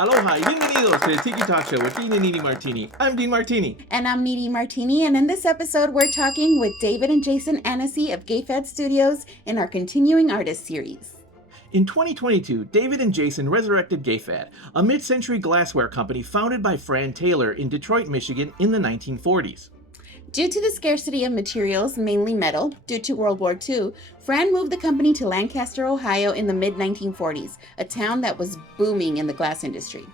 Aloha y bienvenidos to the Tiki Talk Show with Dean and Niri Martini. I'm Dean Martini. And I'm Niri Martini, and in this episode, we're talking with David and Jason Annecy of Gay Fad Studios in our Continuing Artist series. In 2022, David and Jason resurrected Gay Fad, a mid-century glassware company founded by Fran Taylor in Detroit, Michigan in the 1940s. Due to the scarcity of materials, mainly metal, due to World War II, Fran moved the company to Lancaster, Ohio in the mid-1940s, a town that was booming in the glass industry.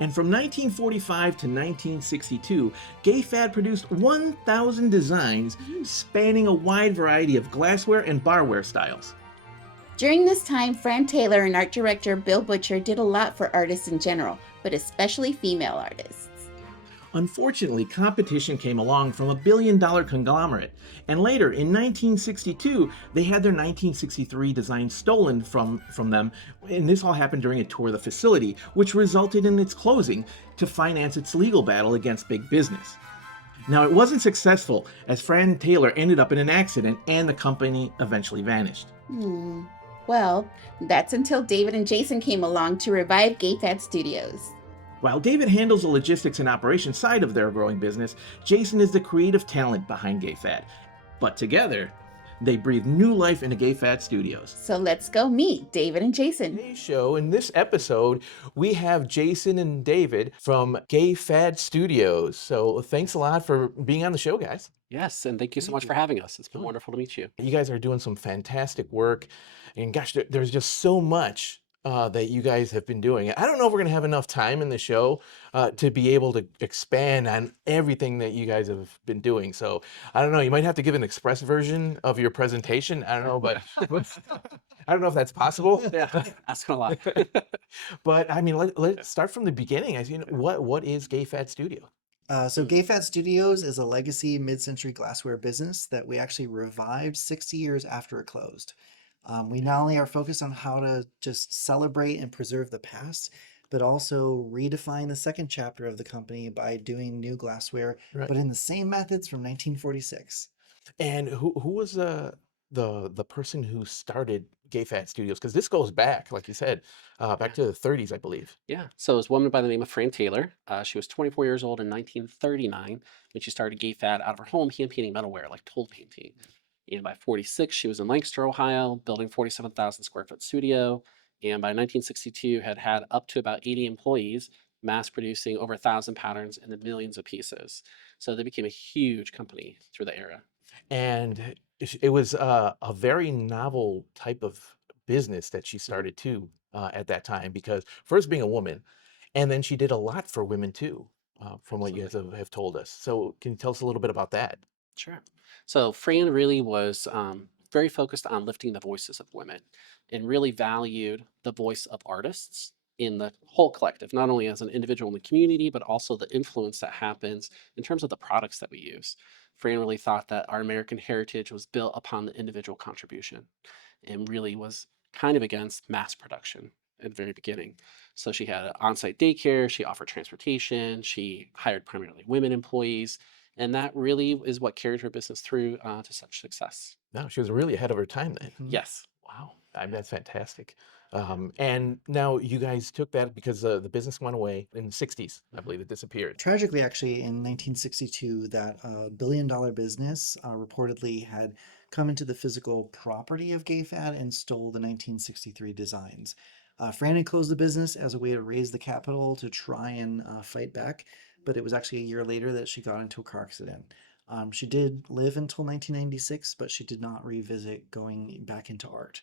And from 1945 to 1962, Gay Fad produced 1,000 designs spanning a wide variety of glassware and barware styles. During this time, Fran Taylor and art director Bill Butcher did a lot for artists in general, but especially female artists. Unfortunately, competition came along from a billion-dollar conglomerate, and later, in 1962, they had their 1963 design stolen from them, and this all happened during a tour of the facility, which resulted in its closing to finance its legal battle against big business. Now, it wasn't successful, as Fran Taylor ended up in an accident, and the company eventually vanished. Well, that's until David and Jason came along to revive Gay Fad Studios. While David handles the logistics and operations side of their growing business, Jason is the creative talent behind Gay Fad. But together, they breathe new life into Gay Fad Studios. So let's go meet David and Jason. Today's show, in this episode, we have Jason and David from Gay Fad Studios. So thanks a lot for being on the show, guys. Yes, and thank you so much for having us. It's been wonderful to meet you. You guys are doing some fantastic work, and gosh, there's just so much that you guys have been doing. I don't know if we're going to have enough time in the show to be able to expand on everything that you guys have been doing. So I don't know, you might have to give an express version of your presentation. I don't know, but I don't know if that's possible. Yeah, asking a lot. But I mean, let's start from the beginning. As you know, what is Gay Fad Studio? So Gay Fad Studios is a legacy mid-century glassware business that we actually revived 60 years after it closed. We not only are focused on how to just celebrate and preserve the past, but also redefine the second chapter of the company by doing new glassware, Right. but in the same methods from 1946. And who was the person who started Gay Fad Studios? Because this goes back, like you said, back to the 30s, I believe. Yeah, so it was a woman by the name of Fran Taylor. She was 24 years old in 1939 when she started Gay Fad out of her home, hand painting metalware, like toll painting. And by 46, she was in Lancaster, Ohio, building 47,000 square foot studio. And by 1962, had up to about 80 employees, mass producing over 1,000 patterns and then millions of pieces. So they became a huge company through the era. And it was a very novel type of business that she started too at that time, because first being a woman, and then she did a lot for women too, from what you guys have told us. So can you tell us a little bit about that? Sure. So Fran really was very focused on lifting the voices of women and really valued the voice of artists in the whole collective, not only as an individual in the community, but also the influence that happens in terms of the products that we use. Fran really thought that our American heritage was built upon the individual contribution and really was kind of against mass production at the very beginning. So she had an on-site daycare, she offered transportation, she hired primarily women employees, and that really is what carried her business through to such success. No, she was really ahead of her time then. Yes. Wow, I mean, that's fantastic. And now you guys took that because the business went away in the 60s, I believe it disappeared. Tragically, actually, in 1962, that billion-dollar business reportedly had come into the physical property of Gay Fad and stole the 1963 designs. Fran had closed the business as a way to raise the capital to try and fight back, but it was actually a year later that she got into a car accident. She did live until 1996, but she did not revisit going back into art.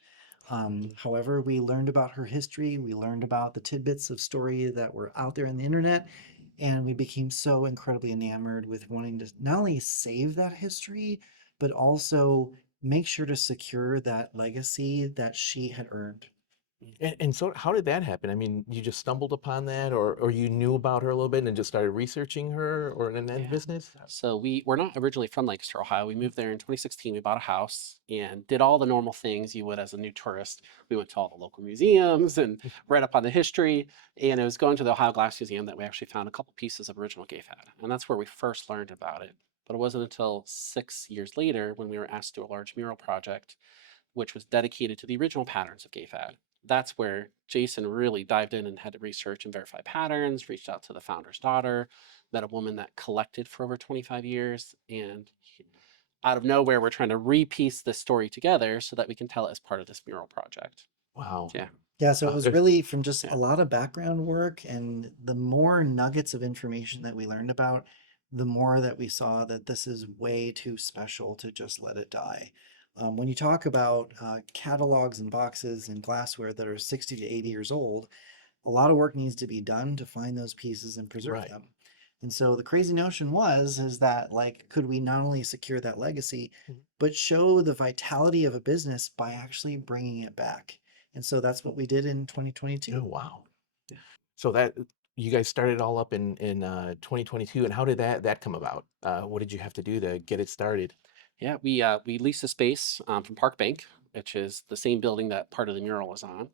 However, we learned about her history, we learned about the tidbits of story that were out there in the internet, and we became so incredibly enamored with wanting to not only save that history, but also make sure to secure that legacy that she had earned. And so how did that happen? I mean, you just stumbled upon that, or you knew about her a little bit and just started researching her or in that business? So we're not originally from Lancaster, Ohio. We moved there in 2016. We bought a house and did all the normal things you would as a new tourist. We went to all the local museums and read up on the history. And it was going to the Ohio Glass Museum that we actually found a couple pieces of original Gay Fad. And that's where we first learned about it. But it wasn't until 6 years later when we were asked to do a large mural project, which was dedicated to the original patterns of Gay Fad. that's where Jason really dived in and had to research and verify patterns, reached out to the founder's daughter, met a woman that collected for over 25 years. And out of nowhere, we're trying to repiece this story together so that we can tell it as part of this mural project. Wow. Yeah. Yeah, so it was There's- really from just Yeah. a lot of background work, and the more nuggets of information that we learned about, the more that we saw that this is way too special to just let it die. When you talk about catalogs and boxes and glassware that are 60 to 80 years old, a lot of work needs to be done to find those pieces and preserve Right. them. And so the crazy notion is that like, could we not only secure that legacy, Mhm. but show the vitality of a business by actually bringing it back? And so that's what we did in 2022. Oh, wow. So that you guys started all up in 2022, and how did that come about? What did you have to do to get it started? Yeah, we leased a space from Park Bank, which is the same building that part of the mural is on.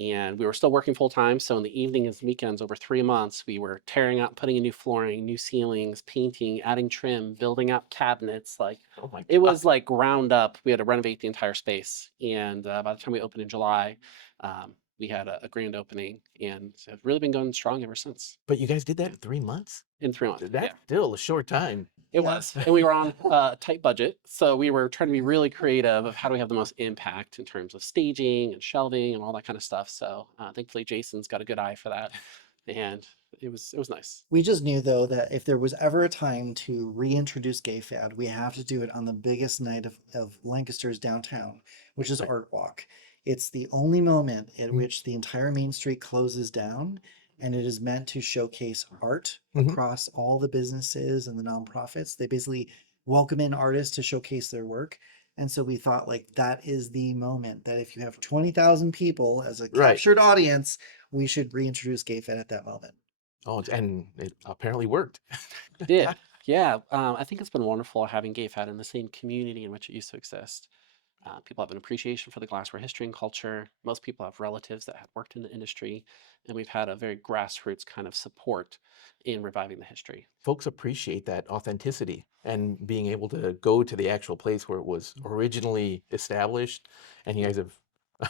And we were still working full time. So in the evenings and weekends, over 3 months, we were tearing out, putting in new flooring, new ceilings, painting, adding trim, building out cabinets. Like Oh my it God. was like ground up. We had to renovate the entire space. And by the time we opened in July, we had a grand opening, and have really been going strong ever since. But you guys did that in 3 months? In 3 months, That's yeah. still a short time. It Yeah. was, and we were on a tight budget, so we were trying to be really creative of how do we have the most impact in terms of staging and shelving and all that kind of stuff. So thankfully, Jason's got a good eye for that, and it was nice. We just knew though that if there was ever a time to reintroduce Gay Fad, we have to do it on the biggest night of Lancaster's downtown, which is Right. Art Walk. It's the only moment at Mhm. which the entire main street closes down, and it is meant to showcase art Mhm. across all the businesses and the nonprofits. They basically welcome in artists to showcase their work. And so we thought like that is the moment that if you have 20,000 people as a Right. captured audience, we should reintroduce Gay Fad at that moment. Oh, and it apparently worked. Did yeah, I think it's been wonderful having Gay Fad in the same community in which it used to exist. People have an appreciation for the glassware history and culture. Most people have relatives that had worked in the industry, and we've had a very grassroots kind of support in reviving the history. Folks appreciate that authenticity and being able to go to the actual place where it was originally established, and you guys have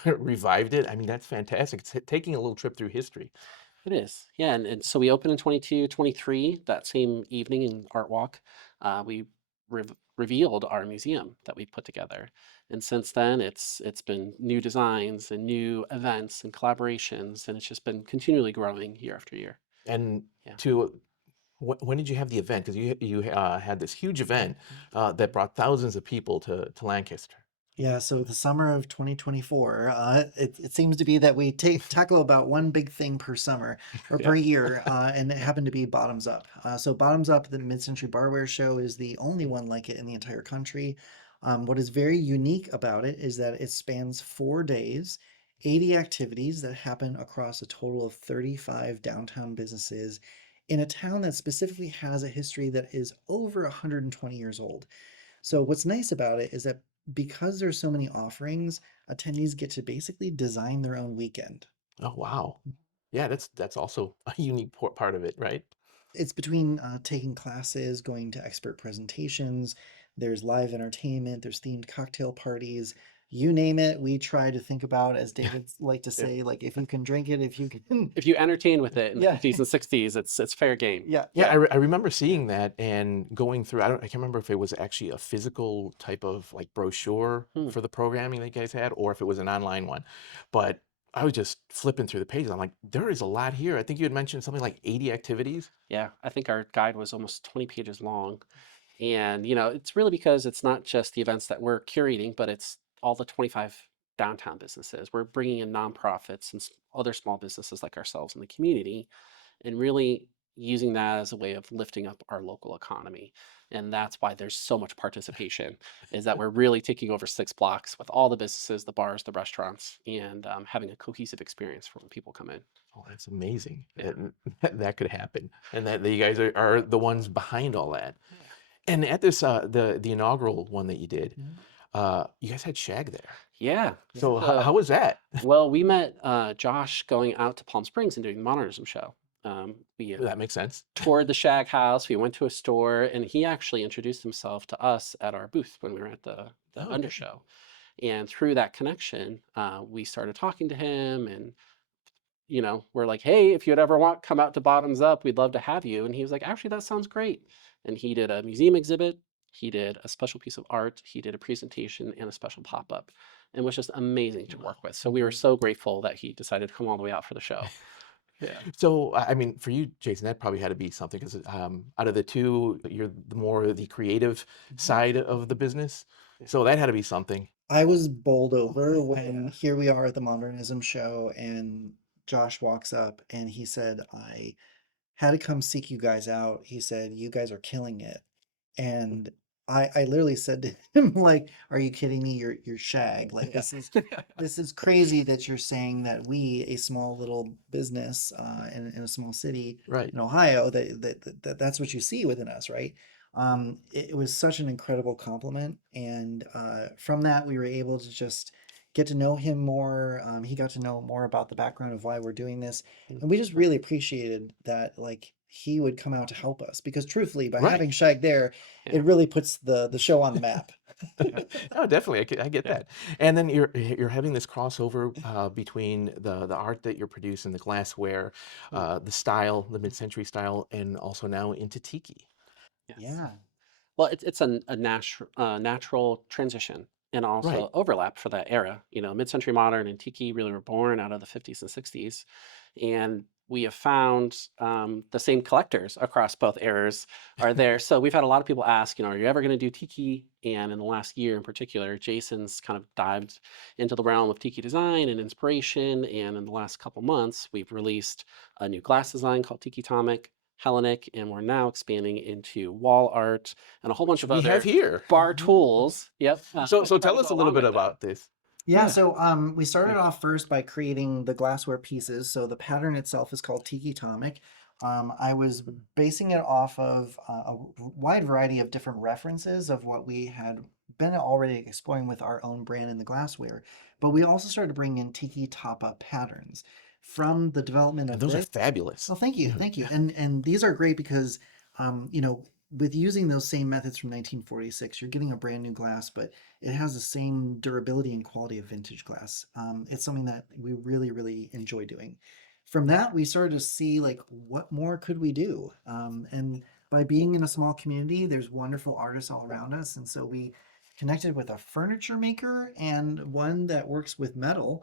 revived it. I mean, that's fantastic. It's taking a little trip through history. It is. Yeah. And so we opened in 22, 23. That same evening in Art Walk, we revealed our museum that we put together. And since then, it's been new designs and new events and collaborations, and it's just been continually growing year after year. And Yeah. to when did you have the event? Because you had this huge event that brought thousands of people to Lancaster. Yeah, so the summer of 2024, it seems to be that we tackle about one big thing per summer or Yeah. per year, and it happened to be Bottoms Up. So Bottoms Up, the Mid-Century Barware Show, is the only one like it in the entire country. What is very unique about it is that it spans 4 days, 80 activities that happen across a total of 35 downtown businesses in a town that specifically has a history that is over 120 years old. So what's nice about it is that because there's so many offerings, attendees get to basically design their own weekend. Oh, wow. Yeah, that's also a unique part of it, right? It's between taking classes, going to expert presentations, there's live entertainment, there's themed cocktail parties, you name it. We try to think about, as David like to Yeah. say, like if you can drink it, if you can. If you entertain with it in the Yeah. 50s and 60s, it's fair game. Yeah. Yeah, I remember seeing that and going through. I can't remember if it was actually a physical type of like brochure Hmm. for the programming that you guys had, or if it was an online one. But I was just flipping through the pages. I'm like, there is a lot here. I think you had mentioned something like 80 activities. Yeah, I think our guide was almost 20 pages long. And, it's really because it's not just the events that we're curating, but it's all the 25 downtown businesses. We're bringing in nonprofits and other small businesses like ourselves in the community and really using that as a way of lifting up our local economy. And that's why there's so much participation, is that we're really taking over 6 blocks with all the businesses, the bars, the restaurants, and having a cohesive experience for when people come in. Oh, that's amazing. Yeah. That could happen, and that you guys are the ones behind all that. And at this the inaugural one that you did, you guys had Shag there. Yeah. So So, how was that? well, we met Josh going out to Palm Springs and doing the Modernism show. We That makes sense. toured the Shag House. We went to a store, and he actually introduced himself to us at our booth when we were at the Oh, under okay. show. And through that connection, we started talking to him, and we're like, hey, if you'd ever want come out to Bottoms Up, we'd love to have you. And he was like, actually, that sounds great. And he did a museum exhibit, he did a special piece of art, he did a presentation and a special pop-up, and was just amazing to work with. So we were so grateful that he decided to come all the way out for the show. Yeah. So, I mean, for you, Jason, that probably had to be something because out of the two, you're the creative side of the business. So that had to be something. I was bowled over when here we are at the Modernism show and Josh walks up and he said, I had to come seek you guys out. He said, you guys are killing it. And I literally said to him, like, are you kidding me? You're shag. Like this is crazy that you're saying that we, a small little business in a small city Right. in Ohio, that's what you see within us, right? It was such an incredible compliment, and from that we were able to just get to know him more. He got to know more about the background of why we're doing this, and we just really appreciated that, like, he would come out to help us because truthfully, by Right. having Shag there, Yeah. it really puts the show on the map. Oh, definitely. I get Yeah. that. And then you're having this crossover between the art that you're producing, the glassware, the style, the mid-century style, and also now into tiki. Yes. Yeah. Well, it's a natural transition and also Right. overlap for that era. Mid-century modern and tiki really were born out of the 50s and 60s, and we have found the same collectors across both eras are there. So we've had a lot of people ask, are you ever going to do tiki? And in the last year in particular, Jason's kind of dived into the realm of tiki design and inspiration. And in the last couple months, we've released a new glass design called Tiki-Tomic, Hellenic, and we're now expanding into wall art and a whole bunch of We other have here. bar tools. Yep. So to tell us a little bit along with that. about this. Yeah, Yeah. so we started off first by creating the glassware pieces. So the pattern itself is called Tiki-Tomic. I was basing it off of a wide variety of different references of what we had been already exploring with our own brand in the glassware. But we also started to bring in Tiki Tapa patterns from the development of And those are this. fabulous. Well, thank you, thank you. And these are great because with using those same methods from 1946, you're getting a brand new glass, but it has the same durability and quality of vintage glass. It's something that we really, really enjoy doing. From that, we started to see, like, what more could we do? And by being in a small community, there's wonderful artists all around us. And so we connected with a furniture maker and one that works with metal.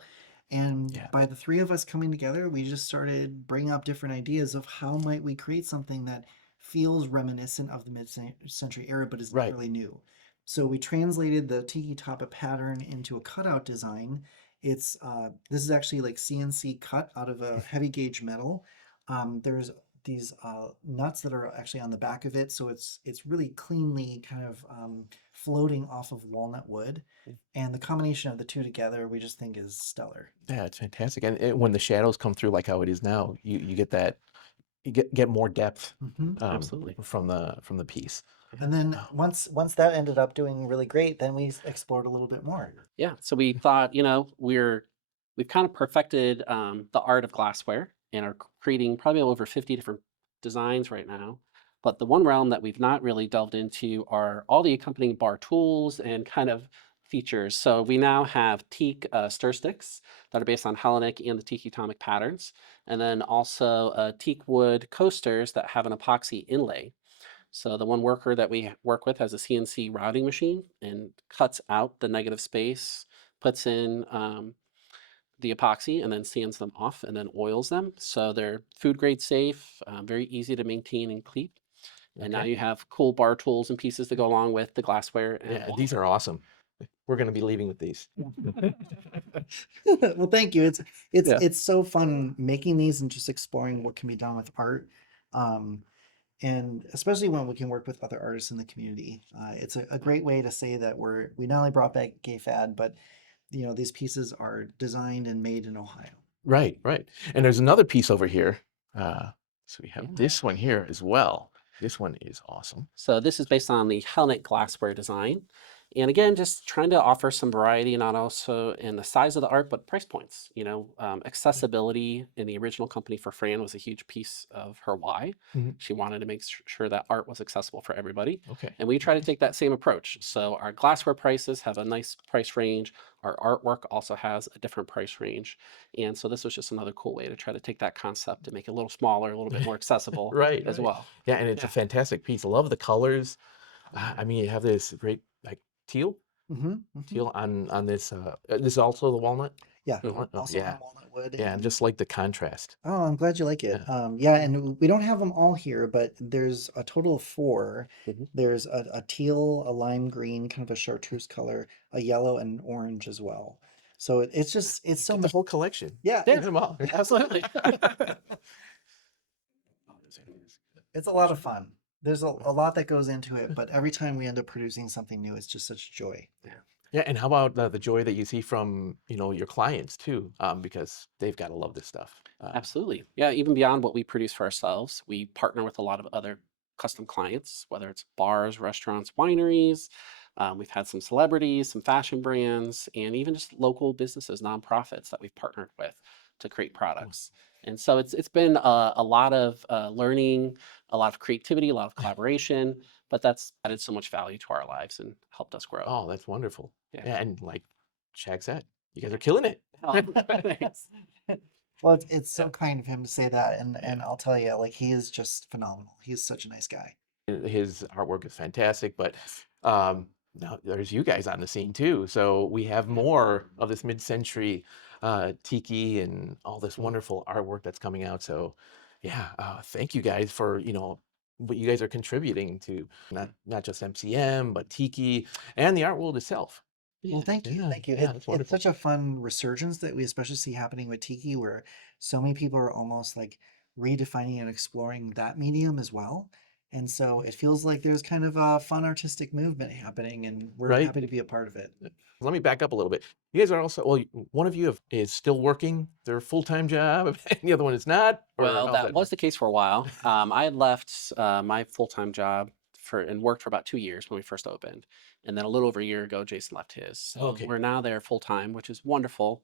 And Yeah. by the three of us coming together, we just started bringing up different ideas of how might we create something that feels reminiscent of the mid-century era, but is Right. really new. So we translated the Tiki Tapa pattern into a cutout design. It's this is actually like CNC cut out of a heavy gauge metal. There's these nuts that are actually on the back of it, so it's really cleanly kind of floating off of walnut wood. And the combination of the two together, we just think is stellar. Yeah, it's fantastic. And when the shadows come through like how it is now, you get that you get more depth Absolutely. from the piece. And then once that ended up doing really great, then we explored a little bit more. Yeah. So we thought, we've kind of perfected the art of glassware and are creating probably over 50 different designs right now. But the one realm that we've not really delved into are all the accompanying bar tools and kind of features. So we now have teak stir sticks that are based on Hellenic and the Tiki-Tomic patterns, and then also teak wood coasters that have an epoxy inlay. So the one worker that we work with has a CNC routing machine and cuts out the negative space, puts in the epoxy, and then sands them off and then oils them. So they're food grade safe, very easy to maintain and keep. And now Okay. you have cool bar tools and pieces to go along with the glassware. And Yeah, these are awesome. We're going to be leaving with these. Well, thank you. It's Yeah. it's so fun making these and just exploring what can be done with art. And especially when we can work with other artists in the community. It's a great way to say that we not only brought back Gay Fad, but these pieces are designed and made in Ohio. Right, right. And there's another piece over here. So we have this one here as well. This one is awesome. So this is based on the Hellenic glassware design. And again, just trying to offer some variety, not also in the size of the art, but price points. Accessibility in the original company for Fran was a huge piece of her why. Mhm. She wanted to make sure that art was accessible for everybody. Okay. And we try to take that same approach. So our glassware prices have a nice price range. Our artwork also has a different price range. And so this was just another cool way to try to take that concept and make it a little smaller, a little bit more accessible Right, as right. well. Yeah, and it's a Yeah. fantastic piece. I love the colors. I mean, you have this great like teal, teal on this. This is also the walnut. Yeah, Mhm. Walnut? Oh, also yeah, on walnut wood. yeah. I And just like the contrast. oh, I'm glad you like it. Yeah. Yeah, and we don't have them all here, but there's a total of four. Mhm. There's a teal, a lime green, kind of a chartreuse color, a yellow, and an orange as well. So it's just it's so Get the much. whole collection. Yeah, Yeah, Get them all. absolutely. it's a lot of fun. There's a lot that goes into it, but every time we end up producing something new, it's just such joy. Yeah, and how about the joy that you see from your clients too, because they've got to love this stuff. Absolutely. Yeah, even beyond what we produce for ourselves, we partner with a lot of other custom clients, whether it's bars, restaurants, wineries. We've had some celebrities, some fashion brands, and even just local businesses, nonprofits that we've partnered with to create products. And so it's been a lot of learning, a lot of creativity, a lot of collaboration, but that's added so much value to our lives and helped us grow. Oh, that's wonderful. Yeah. Yeah, and like Shaq said, you guys are killing it. Oh, thanks. Well, it's so kind of him to say that, and Yeah. I'll tell you, like he is just phenomenal. He's such a nice guy. His artwork is fantastic, but now there's you guys on the scene too. So we have more of this mid-century tiki and all this wonderful artwork that's coming out. So yeah, thank you guys for what you guys are contributing to not just MCM but tiki and the art world itself. Well, thank you, Yeah, thank you. yeah, that's It's wonderful. such a fun resurgence that we especially see happening with Tiki, where so many people are almost like redefining and exploring that medium as well. And so it feels like there's kind of a fun artistic movement happening, and we're Right? happy to be a part of it. Let me back up a little bit. You guys are also, well, one of you is still working their full-time job, and the other one is not, or Well, how's that that? was the case for a while. I had left my full-time job and worked for about 2 years when we first opened, and then a little over a year ago, Jason left his. So Okay. we're now there full-time, which is wonderful.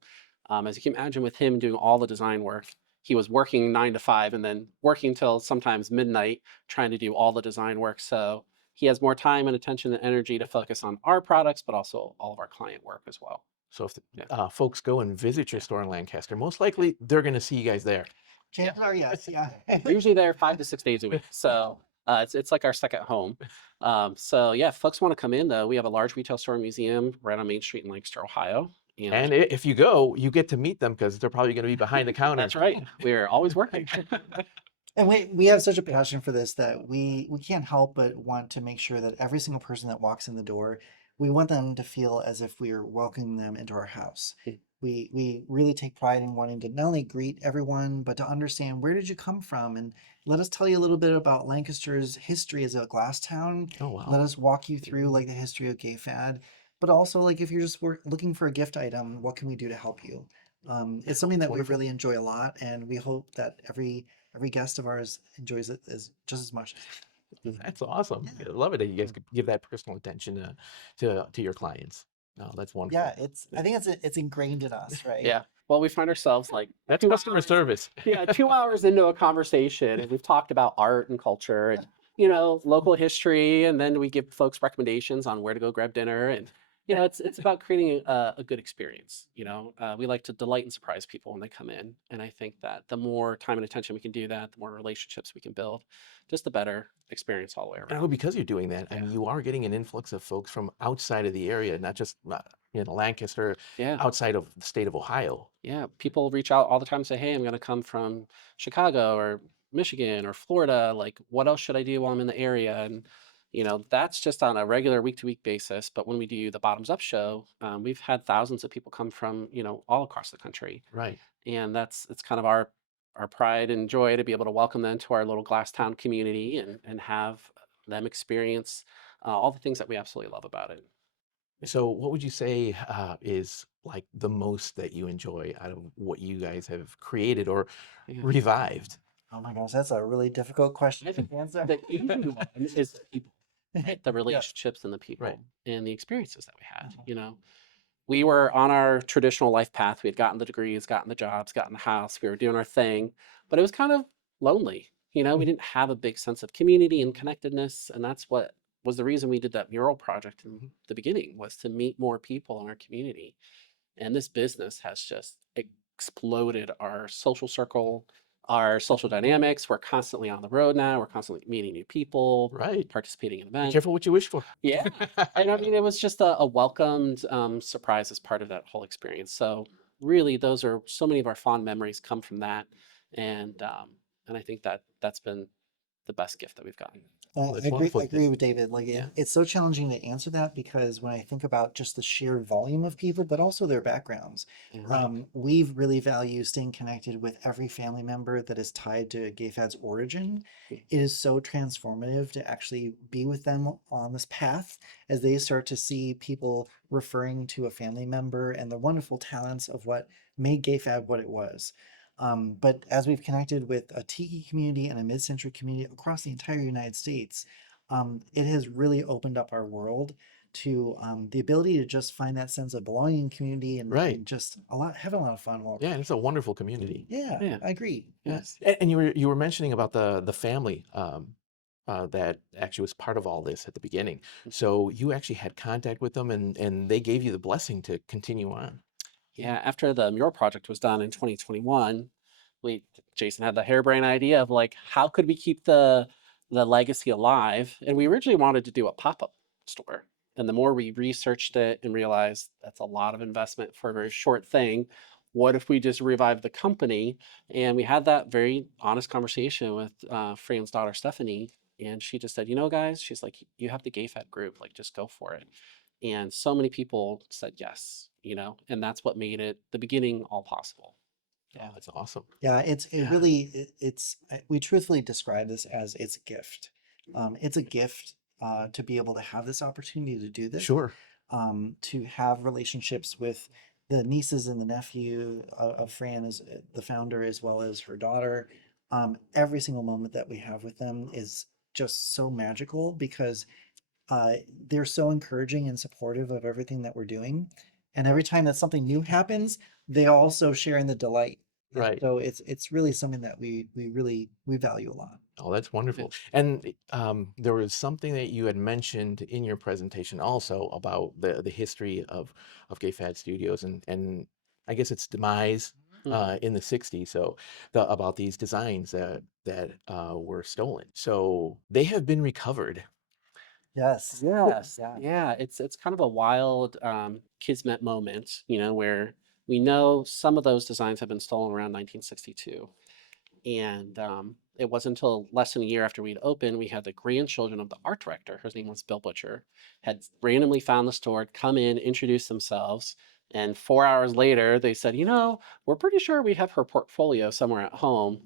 As you can imagine, with him doing all the design work, he was working 9 to 5 and then working till sometimes midnight trying to do all the design work. So he has more time and attention and energy to focus on our products, but also all of our client work as well. So if Yeah. folks go and visit your store in Lancaster, most likely they're going to see you guys there. Chances are, yes, yeah. We're usually there 5 to 6 days a week. So it's like our second home. So yeah, if folks want to come in though, we have a large retail store and museum right on Main Street in Lancaster, Ohio. And if you go, you get to meet them because they're probably going to be behind the counter. That's right. We're always working. And we have such a passion for this that we can't help but want to make sure that every single person that walks in the door, we want them to feel as if we are welcoming them into our house. Mm. We really take pride in wanting to not only greet everyone, but to understand where did you come from, and let us tell you a little bit about Lancaster's history as a glass town. Oh, wow. Let us walk you through like the history of Gay Fad, but also like if you're just looking for a gift item, what can we do to help you? It's something that we Wonderful. really enjoy a lot, and we hope that every guest of ours enjoys it just as much. That's awesome. I love it that you guys could give that personal attention to your clients. No, that's wonderful. Yeah, I think it's ingrained in us, right? Yeah. Well, we find ourselves like That's customer service. yeah, 2 hours into a conversation, and we've talked about art and culture and local history, and then we give folks recommendations on where to go grab dinner, and it's about creating a good experience. We like to delight and surprise people when they come in, and I think that the more time and attention we can do that, the more relationships we can build, just the better experience all the way Oh, around. because you're doing that, I mean, you are getting an influx of folks from outside of the area, not just Lancaster, Yeah. outside of the state of Ohio. Yeah, people reach out all the time and say, "Hey, I'm going to come from Chicago or Michigan or Florida. Like, what else should I do while I'm in the area?" And that's just on a regular week-to-week basis. But when we do the Bottoms Up show, we've had thousands of people come from all across the country, Right. and it's kind of our pride and joy to be able to welcome them to our little Glasstown community and have them experience all the things that we absolutely love about it. So what would you say is like the most that you enjoy out of what you guys have created or Yeah. revived? Oh my gosh, that's a really difficult question I think to answer. the easy one is people. right? The relationships and the people Right. and the experiences that we had. Mhm. You know, we were on our traditional life path. We had gotten the degrees, gotten the jobs, gotten the house. We were doing our thing, but it was kind of lonely. You know, we Mhm. didn't have a big sense of community and connectedness, and that's what was the reason we did that mural project in the beginning, was to meet more people in our community. And this business has just exploded our social circle, our social dynamics. We're constantly on the road now. We're constantly meeting new people, Right. participating in Be events. careful what you wish for. Yeah. And I mean, it was just a welcomed surprise as part of that whole experience. So really, those are so many of our fond memories come from that, and I think that that's been the best gift that we've gotten. That's I agree. wonderful. I agree with David. Like Yeah. it's so challenging to answer that because when I think about just the sheer volume of people, but also their backgrounds, Yeah. Right. we really value staying connected with every family member that is tied to GayFad's origin. Yeah. It is so transformative to actually be with them on this path as they start to see people referring to a family member and the wonderful talents of what made GayFad what it was. But as we've connected with a tiki community and a mid-century community across the entire United States, it has really opened up our world to the ability to just find that sense of belonging in community Right. and just having a lot of fun while. Yeah, it's a wonderful community. Yeah, Yeah. I agree. Yes. And you were mentioning about the family that actually was part of all this at the beginning. So you actually had contact with them, and they gave you the blessing to continue on. Yeah, after the mural project was done in 2021, we Jason had the harebrained idea of like, how could we keep the legacy alive? And we originally wanted to do a pop-up store. And the more we researched it and realized that's a lot of investment for a very short thing, what if we just revived the company? And we had that very honest conversation with Fran's daughter Stephanie, and she just said, you know, guys, she's like, you have the Gay Fad group, like just go for it. And so many people said yes, you know, and that's what made it the beginning all possible. Yeah, that's awesome. Yeah, Yeah. we truthfully describe this as it's a gift. It's a gift to be able to have this opportunity to do this. Sure. To have relationships with the nieces and the nephew of Fran as the founder, as well as her daughter. Every single moment that we have with them is just so magical because they're so encouraging and supportive of everything that we're doing. And every time that something new happens, they also share in the delight. And Right. so it's really something that we value a lot. Oh, that's wonderful. And there was something that you had mentioned in your presentation also about the history of Gay Fad Studios and I guess its demise in the 60s. So about these designs that were stolen. So they have been recovered. Yes. Yes. Yeah. Yeah. It's kind of a wild kismet moment, you know, where we know some of those designs have been stolen around 1962. And it wasn't until less than a year after we'd opened, we had the grandchildren of the art director, whose name was Bill Butcher, had randomly found the store, come in, introduce themselves. And 4 hours later, they said, you know, we're pretty sure we have her portfolio somewhere at home.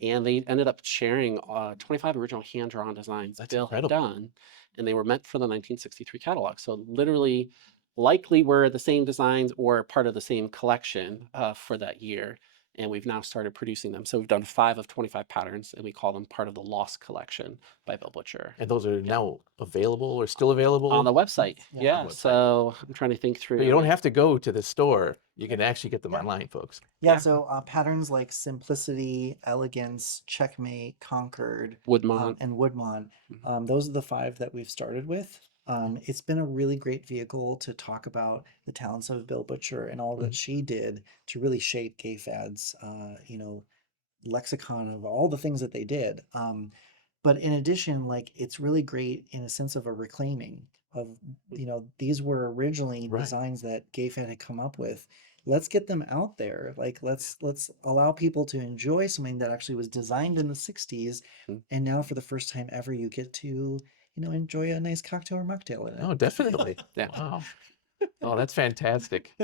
And they ended up sharing 25 original hand drawn designs That's Bill had incredible. done. And they were meant for the 1963 catalog. So, literally, likely were the same designs or part of the same collection for that year, and we've now started producing them. So we've done 5 of 25 patterns, and we call them part of the Lost Collection by Bill Butcher. And those are Yeah. now available or still available On the website. Yeah. Yeah. on the website. So I'm trying to think through. So you don't have to go to the store. You can actually get them Yeah. online, folks. Yeah, Yeah. so patterns like simplicity, elegance, checkmate, concord, Woodmont. and Woodmont, Mhm. those are the 5 that we've started with. It's been a really great vehicle to talk about the talents of Bill Butcher and all that she did to really shape Gay Fad's, lexicon of all the things that they did. But in addition, like it's really great in a sense of a reclaiming of, these were originally Right. designs that Gay Fad had come up with. Let's get them out there. Like let's allow people to enjoy something that actually was designed in the 60s. Mhm. And now for the first time ever, you get to, enjoy a nice cocktail or mocktail in it. Oh, definitely. Yeah. Wow. Oh, that's fantastic.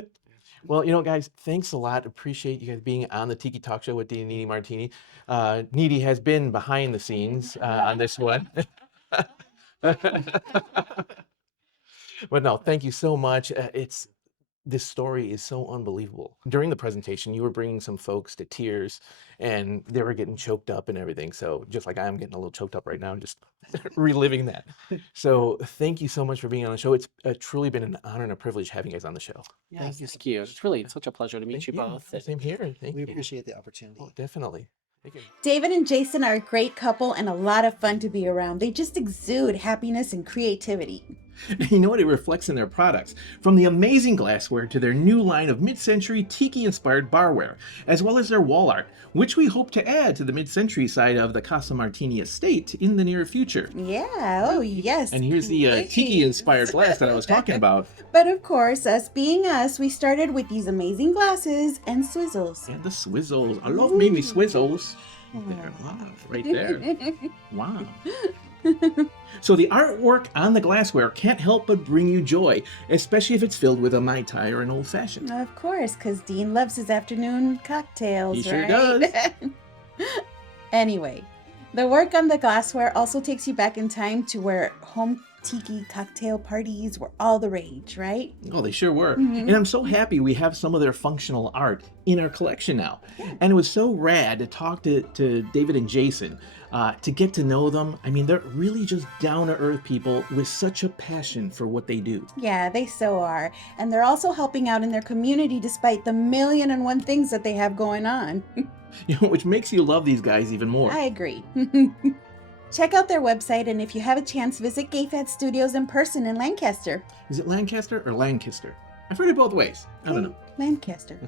Well, guys, thanks a lot. Appreciate you guys being on the Tiki Talk Show with Dean and Niri Martini. Niri has been behind the scenes on this one. But no, thank you so much. It's this story is so unbelievable. During the presentation, you were bringing some folks to tears, and they were getting choked up and everything. So just like I'm getting a little choked up right now, just reliving that. So thank you so much for being on the show. It's truly been an honor and a privilege having you guys on the show. Thank you so Thank you. much. It's really such a pleasure to meet you Yeah, both. same here. Thank We you. appreciate the opportunity. Oh, definitely. Thank you. David and Jason are a great couple and a lot of fun to be around. They just exude happiness and creativity. You know what? It reflects in their products, from the amazing glassware to their new line of mid-century tiki-inspired barware, as well as their wall art, which we hope to add to the mid-century side of the Casa Martini estate in the near future. Yeah, oh yes. And here's the please. tiki-inspired glass that I was talking about. But of course, us being us, we started with these amazing glasses and swizzles. And the swizzles. I love me swizzles. There, wow, right there. Wow. So the artwork on the glassware can't help but bring you joy, especially if it's filled with a Mai Tai or an old fashioned. Of course, because Dean loves his afternoon cocktails, He sure right? does. Anyway, the work on the glassware also takes you back in time to where home tiki cocktail parties were all the rage, right? Oh, they sure were. Mhm. And I'm so happy we have some of their functional art in our collection now. And it was so rad to talk to David and Jason, to get to know them. I mean, they're really just down-to-earth people with such a passion for what they do. Yeah, they so are. And they're also helping out in their community despite the 1,000,001 things that they have going on. You know, which makes you love these guys even more. I agree. Check out their website, and if you have a chance, visit Gay Fad Studios in person in Lancaster. Is it Lancaster or Lancaster? I've heard it both ways. I don't know. Lancaster.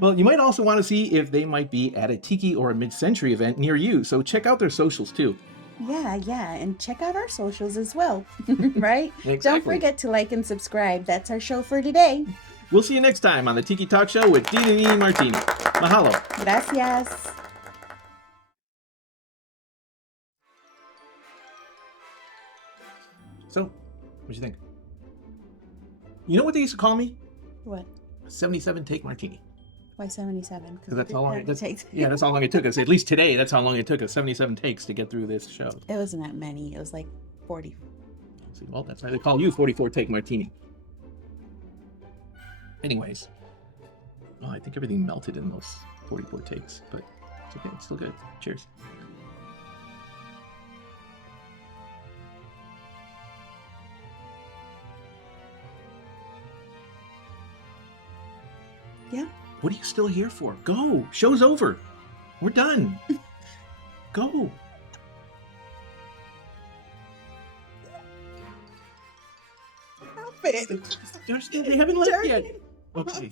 Well, you might also want to see if they might be at a tiki or a mid-century event near you, so check out their socials too. Yeah, and check out our socials as well, right? Exactly. Don't forget to like and subscribe. That's our show for today. We'll see you next time on the Tiki Talk Show with Dean and Niri Martini. Mahalo. Gracias. So, what'd you think? You know what they used to call me? What? 77 take martini. Why 77? Because that's how long it takes. Yeah, that's how long it took us. At least today, that's how long it took us. 77 takes to get through this show. It wasn't that many. It was like 40. See, well, that's why they call you 44 take martini. Anyways, well, I think everything melted in those 44 takes, but it's okay. It's still good. Cheers. Yeah. What are you still here for? Go. Show's over. We're done. Go. Stop it. They haven't left yet. Okay.